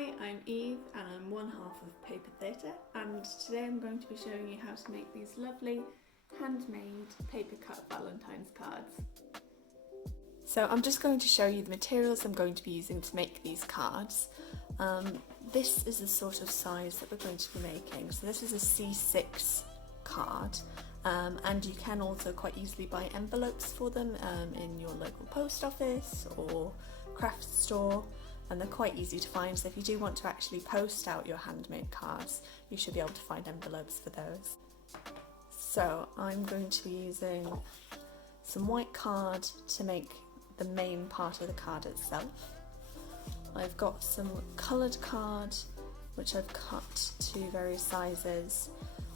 Hi, I'm Eve and I'm one half of Paper Theatre, and today I'm going to be showing you how to make these lovely handmade paper cut Valentine's cards. So I'm just going to show you the materials I'm going to be using to make these cards. This is the sort of size that we're going to be making. So this is a C6 card, and you can also quite easily buy envelopes for them in your local post office or craft store. And they're quite easy to find, so if you do want to actually post out your handmade cards, you should be able to find envelopes for those. So I'm going to be using some white card to make the main part of the card itself. I've got some coloured card which I've cut to various sizes,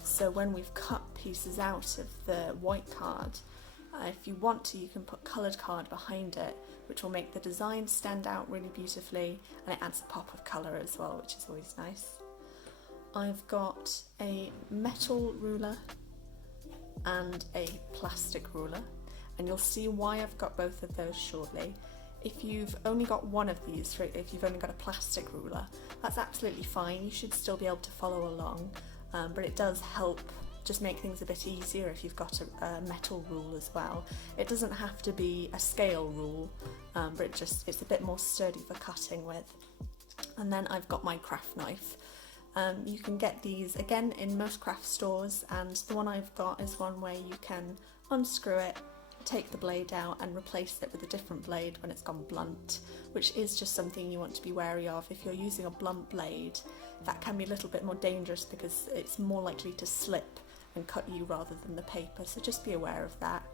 so when we've cut pieces out of the white card, if you want to, you can put coloured card behind it, which will make the design stand out really beautifully, and it adds a pop of colour as well, which is always nice. I've got a metal ruler and a plastic ruler, and you'll see why I've got both of those shortly. If you've only got one of these, if you've only got a plastic ruler, that's absolutely fine, you should still be able to follow along, but it does help just make things a bit easier if you've got a metal rule as well. It doesn't have to be a scale rule, but it's a bit more sturdy for cutting with. And then I've got my craft knife. You can get these again in most craft stores, and the one I've got is one where you can unscrew it, take the blade out and replace it with a different blade when it's gone blunt, which is just something you want to be wary of. If you're using a blunt blade, that can be a little bit more dangerous because it's more likely to slip and cut you rather than the paper, so just be aware of that.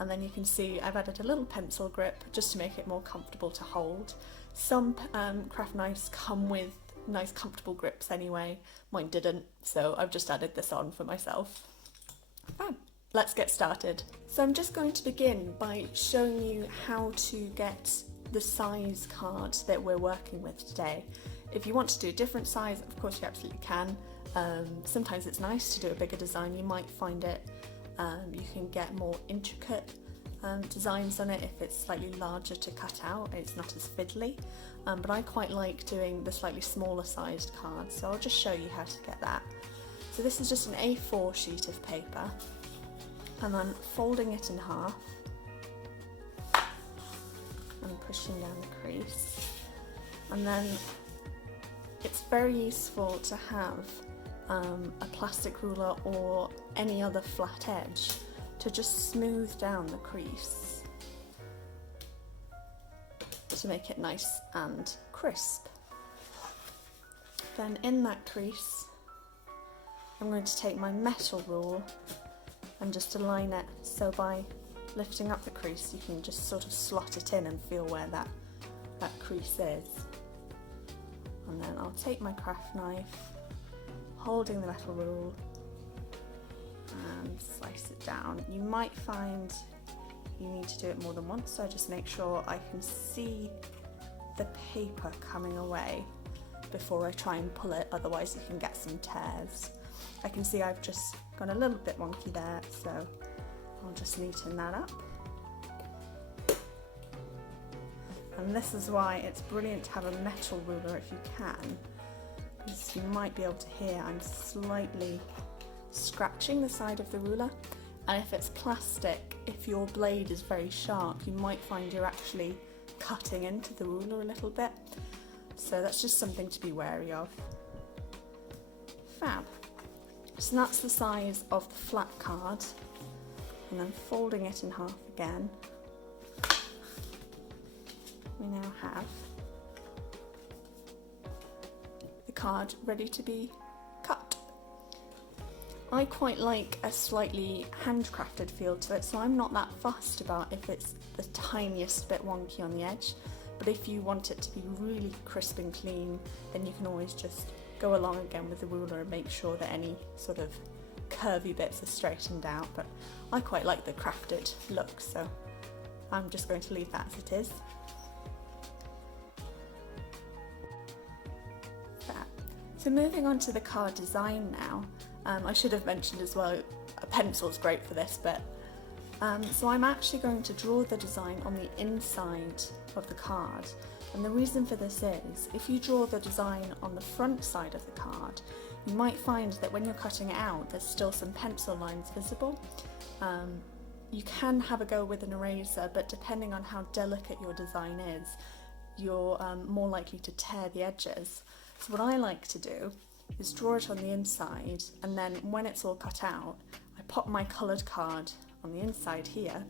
And then you can see I've added a little pencil grip just to make it more comfortable to hold. Some craft knives come with nice comfortable grips anyway, mine didn't, so I've just added this on for myself. Fab. Let's get started. So I'm just going to begin by showing you how to get the size card that we're working with today. If you want to do a different size, of course you absolutely can. Sometimes it's nice to do a bigger design. You might find it, you can get more intricate designs on it if it's slightly larger to cut out, it's not as fiddly, but I quite like doing the slightly smaller sized cards, so I'll just show you how to get that. So this is just an A4 sheet of paper, and I'm folding it in half and pushing down the crease, and then it's very useful to have a plastic ruler or any other flat edge to just smooth down the crease to make it nice and crisp. Then in that crease I'm going to take my metal rule and just align it, so by lifting up the crease you can just sort of slot it in and feel where that crease is. And then I'll take my craft knife, holding the metal rule, and slice it down. You might find you need to do it more than once, so I just make sure I can see the paper coming away before I try and pull it, otherwise you can get some tears. I can see I've just gone a little bit wonky there, so I'll just neaten that up. And this is why it's brilliant to have a metal ruler if you can, because you might be able to hear I'm slightly scratching the side of the ruler, and if it's plastic, if your blade is very sharp, you might find you're actually cutting into the ruler a little bit, so that's just something to be wary of. Fab. So that's the size of the flat card, and then folding it in half again, we now have the card ready to be cut. I quite like a slightly handcrafted feel to it, so I'm not that fussed about if it's the tiniest bit wonky on the edge, but if you want it to be really crisp and clean, then you can always just go along again with the ruler and make sure that any sort of curvy bits are straightened out, but I quite like the crafted look, so I'm just going to leave that as it is. So moving on to the card design now, I should have mentioned as well, a pencil's great for this, but So I'm actually going to draw the design on the inside of the card, and the reason for this is if you draw the design on the front side of the card, you might find that when you're cutting it out there's still some pencil lines visible. You can have a go with an eraser, but depending on how delicate your design is, you're more likely to tear the edges. So what I like to do is draw it on the inside, and then when it's all cut out, I pop my coloured card on the inside here,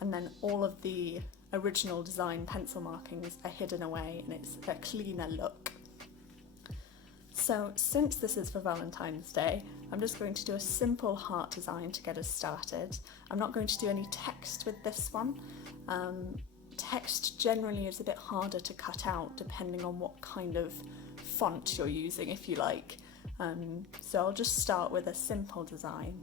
and then all of the original design pencil markings are hidden away and it's a cleaner look. So since this is for Valentine's Day, I'm just going to do a simple heart design to get us started. I'm not going to do any text with this one. Text generally is a bit harder to cut out depending on what kind of font you're using, if you like. So I'll just start with a simple design.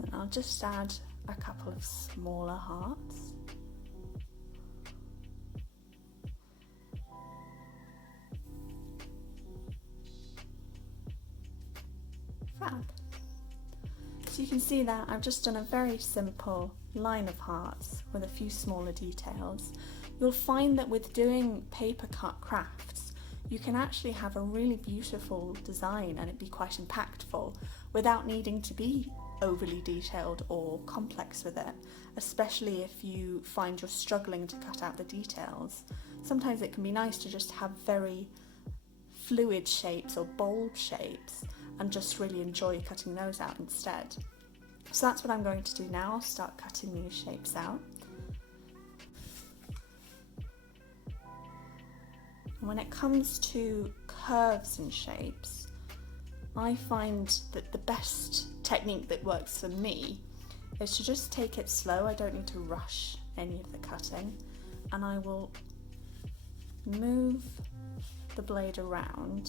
Then I'll just add a couple of smaller hearts. Fab. So you can see that I've just done a very simple line of hearts with a few smaller details. You'll find that with doing paper cut crafts, you can actually have a really beautiful design and it be quite impactful without needing to be overly detailed or complex with it, especially if you find you're struggling to cut out the details. Sometimes it can be nice to just have very fluid shapes or bold shapes and just really enjoy cutting those out instead. So that's what I'm going to do now. I'll start cutting these shapes out. When it comes to curves and shapes, I find that the best technique that works for me is to just take it slow. I don't need to rush any of the cutting, and I will move the blade around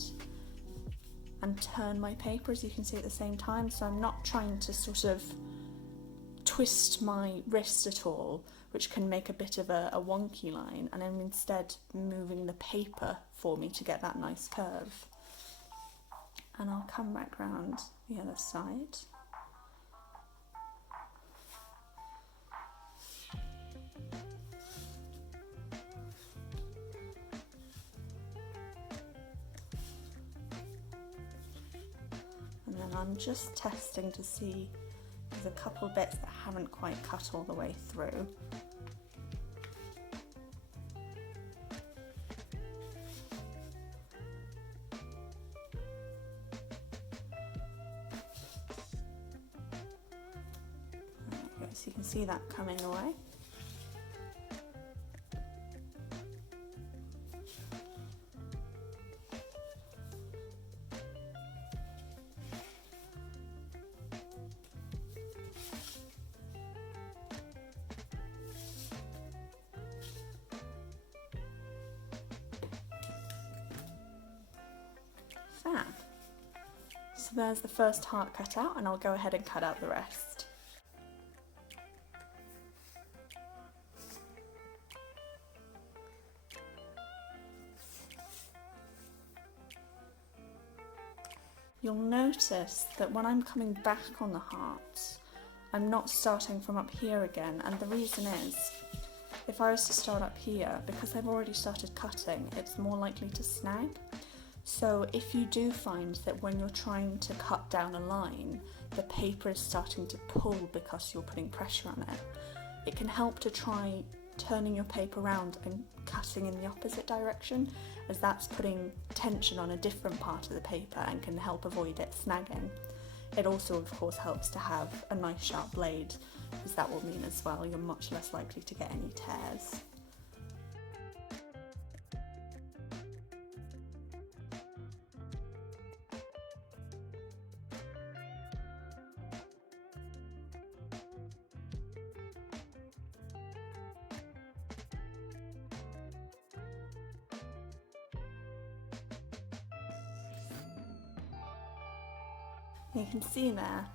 and turn my paper, as you can see, at the same time. So I'm not trying to sort of twist my wrist at all, which can make a bit of a wonky line, and I'm instead moving the paper for me to get that nice curve. And I'll come back round the other side. And then I'm just testing to see there's a couple bits that haven't quite cut all the way through. So you can see that coming away. Fab. So there's the first heart cut out, and I'll go ahead and cut out the rest. You'll notice that when I'm coming back on the hearts, I'm not starting from up here again, and the reason is, if I was to start up here, because I've already started cutting, it's more likely to snag. So if you do find that when you're trying to cut down a line, the paper is starting to pull because you're putting pressure on it, it can help to try turning your paper around and cutting in the opposite direction, as that's putting tension on a different part of the paper and can help avoid it snagging. It also of course helps to have a nice sharp blade, because that will mean as well you're much less likely to get any tears. You can see there,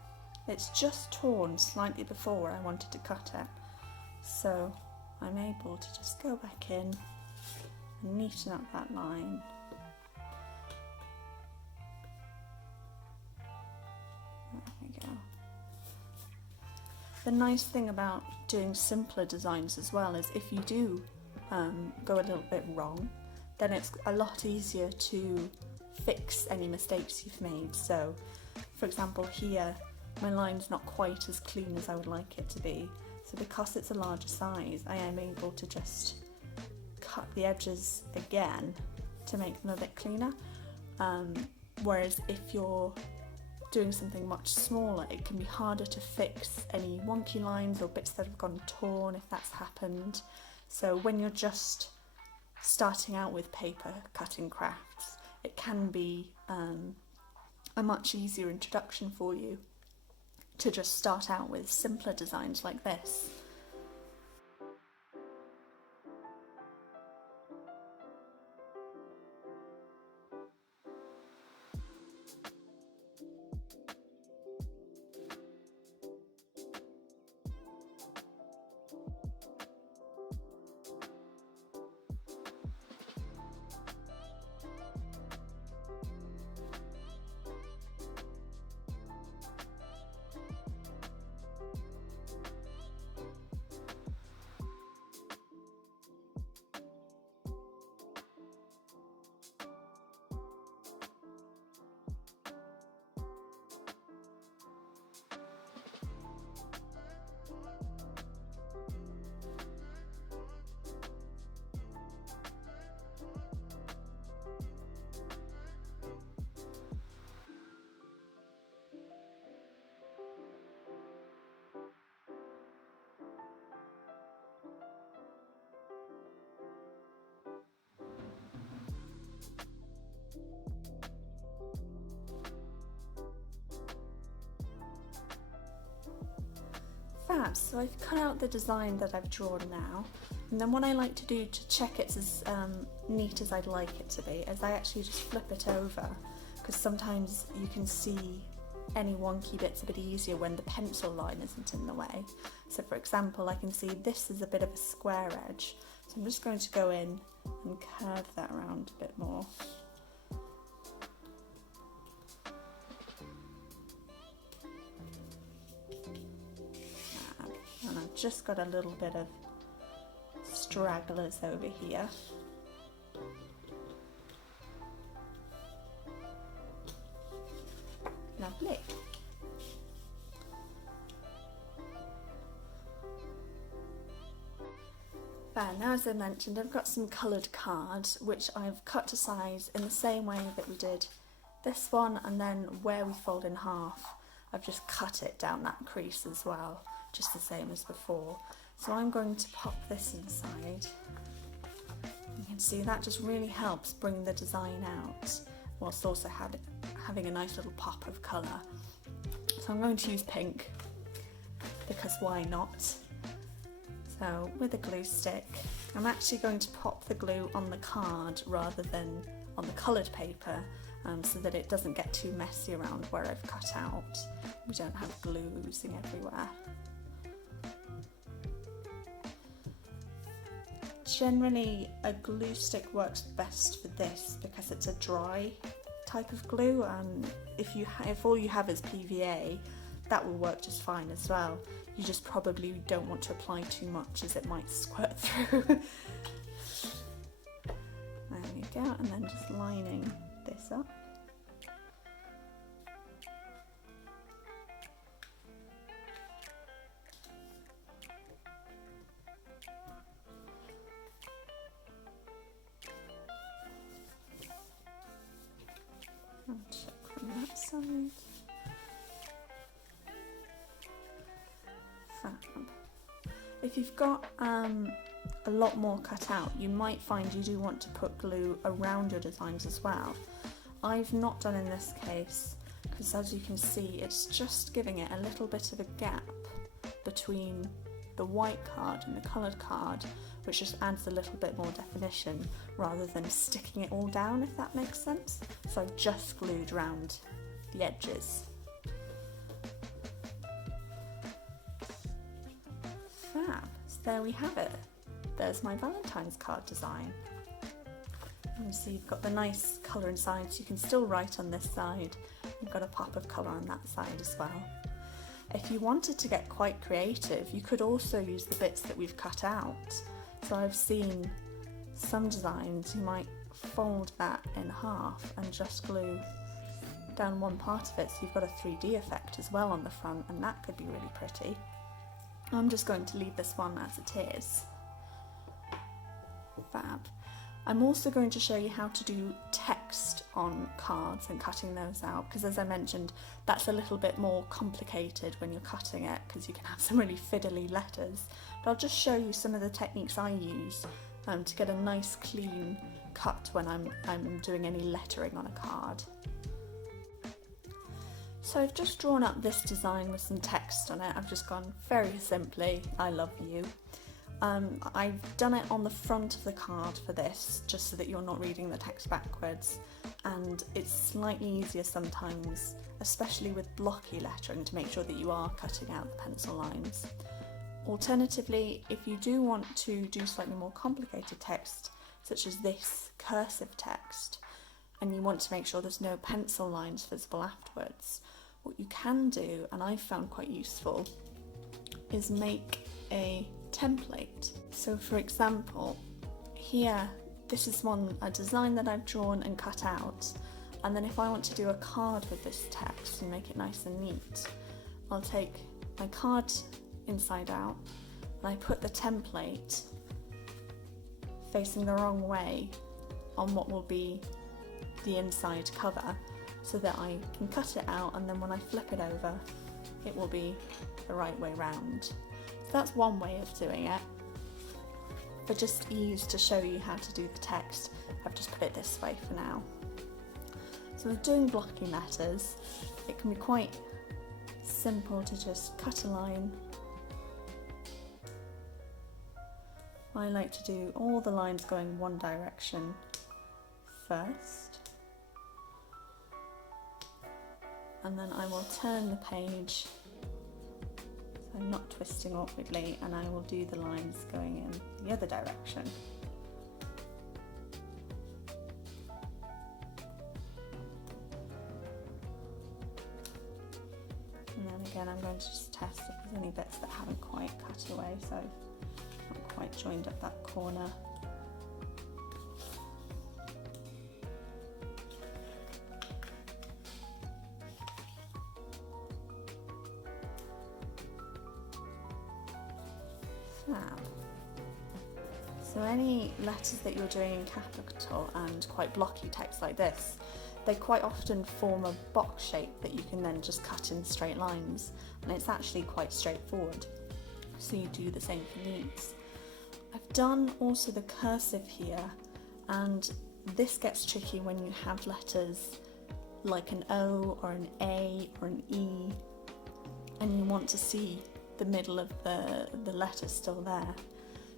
it's just torn slightly before I wanted to cut it. So I'm able to just go back in and neaten up that line. There we go. The nice thing about doing simpler designs as well is if you do go a little bit wrong, then it's a lot easier to fix any mistakes you've made. So for example here, my line's not quite as clean as I would like it to be. So because it's a larger size, I am able to just cut the edges again to make them a bit cleaner. Whereas if you're doing something much smaller, it can be harder to fix any wonky lines or bits that have gone torn if that's happened. So when you're just starting out with paper cutting crafts, it can be a much easier introduction for you to just start out with simpler designs like this. Fab, so I've cut out the design that I've drawn now, and then what I like to do to check it's as neat as I'd like it to be is I actually just flip it over, because sometimes you can see any wonky bits a bit easier when the pencil line isn't in the way. So for example, I can see this is a bit of a square edge, so I'm just going to go in and curve that around a bit more. And I've just got a little bit of stragglers over here. Lovely. Now, as I mentioned, I've got some coloured cards which I've cut to size in the same way that we did this one, and then where we fold in half, I've just cut it down that crease as well, just the same as before. So I'm going to pop this inside. You can see that just really helps bring the design out, whilst also having a nice little pop of colour. So I'm going to use pink, because why not? So with a glue stick, I'm actually going to pop the glue on the card rather than on the coloured paper, so that it doesn't get too messy around where I've cut out. We don't have glue oozing everywhere. Generally, a glue stick works best for this because it's a dry type of glue, and if all you have is PVA, that will work just fine as well. You just probably don't want to apply too much as it might squirt through. There we go, and then just lining this up. And check from that side. Fab. If you've got a lot more cut out, you might find you do want to put glue around your designs as well. I've not done in this case, because as you can see, it's just giving it a little bit of a gap between the white card and the coloured card, which just adds a little bit more definition rather than sticking it all down, if that makes sense. So I've just glued around the edges. Fab, so there we have it. There's my Valentine's card design. And so you've got the nice colour inside, so you can still write on this side. You've got a pop of colour on that side as well. If you wanted to get quite creative, you could also use the bits that we've cut out. So I've seen some designs, you might fold that in half and just glue down one part of it, so you've got a 3D effect as well on the front, and that could be really pretty. I'm just going to leave this one as it is. Fab. I'm also going to show you how to do text on cards and cutting those out, because as I mentioned, that's a little bit more complicated when you're cutting it, because you can have some really fiddly letters. But I'll just show you some of the techniques I use to get a nice clean cut when I'm doing any lettering on a card. So I've just drawn up this design with some text on it. I've just gone very simply, I love you. I've done it on the front of the card for this, just so that you're not reading the text backwards, and it's slightly easier sometimes, especially with blocky lettering, to make sure that you are cutting out the pencil lines. Alternatively, if you do want to do slightly more complicated text, such as this cursive text, and you want to make sure there's no pencil lines visible afterwards, what you can do, and I've found quite useful, is make a template. So for example, here, this is a design that I've drawn and cut out, and then if I want to do a card with this text and make it nice and neat, I'll take my card inside out and I put the template facing the wrong way on what will be the inside cover, so that I can cut it out, and then when I flip it over, it will be the right way round. So that's one way of doing it. For just ease to show you how to do the text, I've just put it this way for now. So with doing blocky letters, it can be quite simple to just cut a line. I like to do all the lines going one direction first, and then I will turn the page, so I'm not twisting awkwardly, and I will do the lines going in the other direction. And then again, I'm going to just test if there's any bits that haven't quite cut away, so not quite joined up that corner. Fab. So any letters that you're doing in capital and quite blocky text like this, they quite often form a box shape that you can then just cut in straight lines, and it's actually quite straightforward. So you do the same for these. I've done also the cursive here, and this gets tricky when you have letters like an O or an A or an E, and you want to see the middle of the letter still there.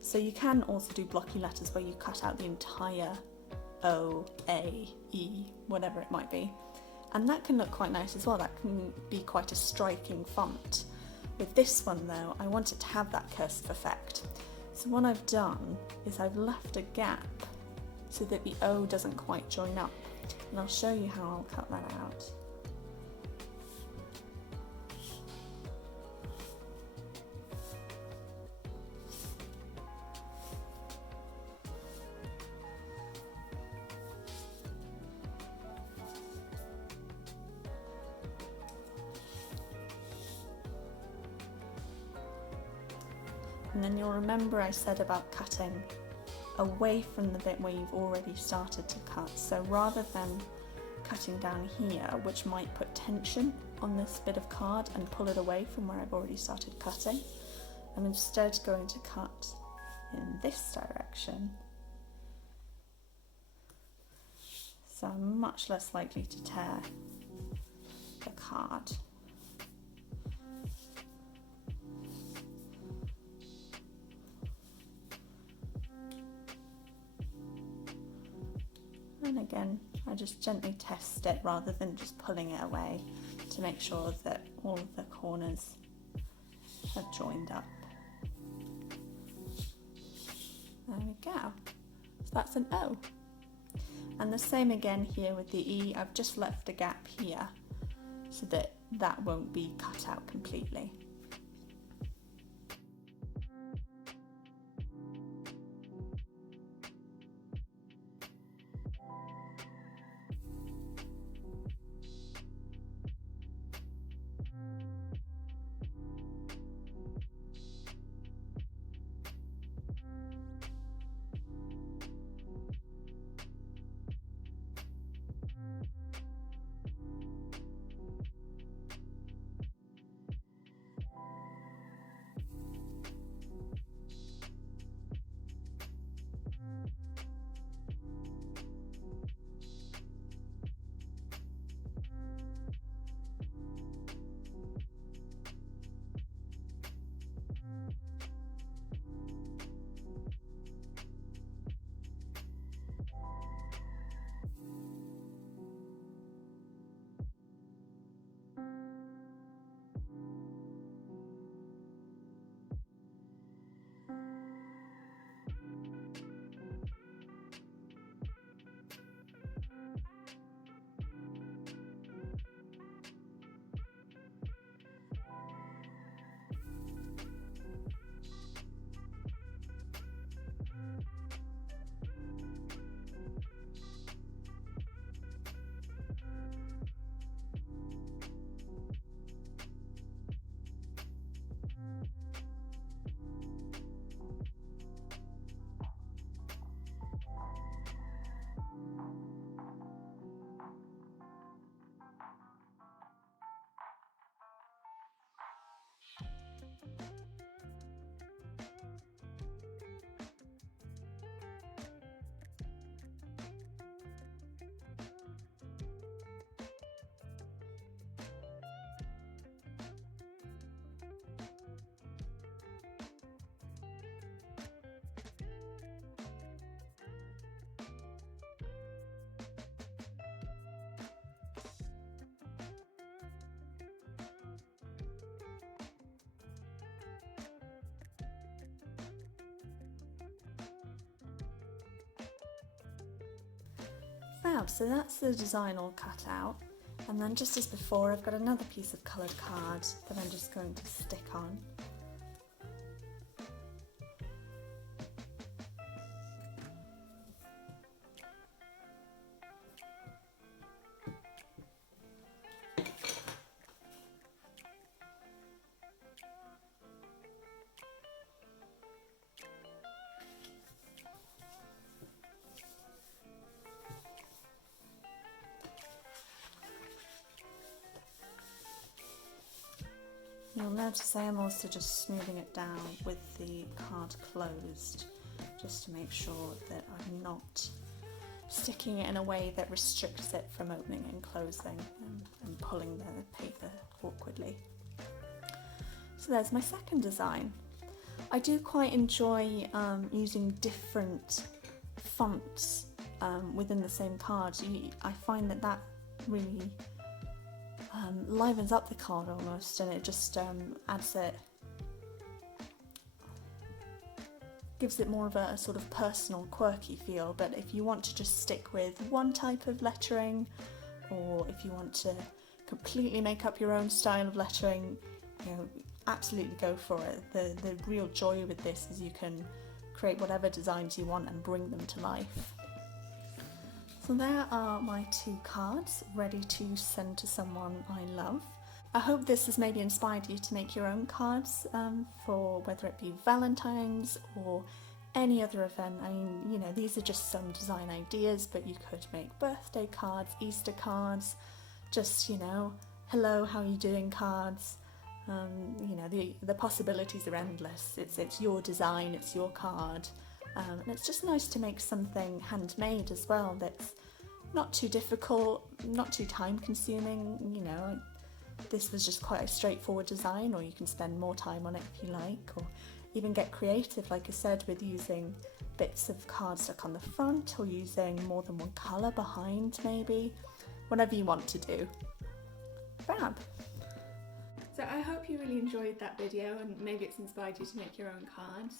So you can also do blocky letters where you cut out the entire O, A, E, whatever it might be. And that can look quite nice as well. That can be quite a striking font. With this one though, I want it to have that cursive effect. So what I've done is I've left a gap so that the O doesn't quite join up. And I'll show you how I'll cut that out. And then you'll remember I said about cutting away from the bit where you've already started to cut. So rather than cutting down here, which might put tension on this bit of card and pull it away from where I've already started cutting, I'm instead going to cut in this direction. So I'm much less likely to tear the card. And again, I just gently test it rather than just pulling it away to make sure that all of the corners are joined up. There we go. So that's an O. And the same again here with the E. I've just left a gap here so that that won't be cut out completely. Fab, so that's the design all cut out, and then just as before I've got another piece of coloured card that I'm just going to stick on. You'll notice I am also just smoothing it down with the card closed, just to make sure that I'm not sticking it in a way that restricts it from opening and closing and pulling the paper awkwardly. So there's my second design. I do quite enjoy using different fonts within the same card. I find that really livens up the card almost, and it just adds it, gives it more of a sort of personal, quirky feel. But if you want to just stick with one type of lettering, or if you want to completely make up your own style of lettering, you know, absolutely go for it. The real joy with this is you can create whatever designs you want and bring them to life. So there are my two cards ready to send to someone I love. I hope this has maybe inspired you to make your own cards for whether it be Valentine's or any other event. I mean, you know, these are just some design ideas, but you could make birthday cards, Easter cards, just, you know, hello, how are you doing cards. You know, the possibilities are endless. It's your design, it's your card. And it's just nice to make something handmade as well that's not too difficult, not too time consuming. You know, this was just quite a straightforward design, or you can spend more time on it if you like, or even get creative, like I said, with using bits of card stuck on the front, or using more than one colour behind maybe, whatever you want to do. Fab. fab. So I hope you really enjoyed that video and maybe it's inspired you to make your own cards.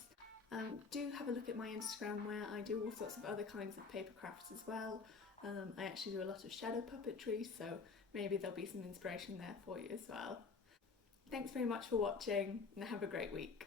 Do have a look at my Instagram where I do all sorts of other kinds of paper crafts as well. I actually do a lot of shadow puppetry, so maybe there'll be some inspiration there for you as well. Thanks very much for watching and have a great week.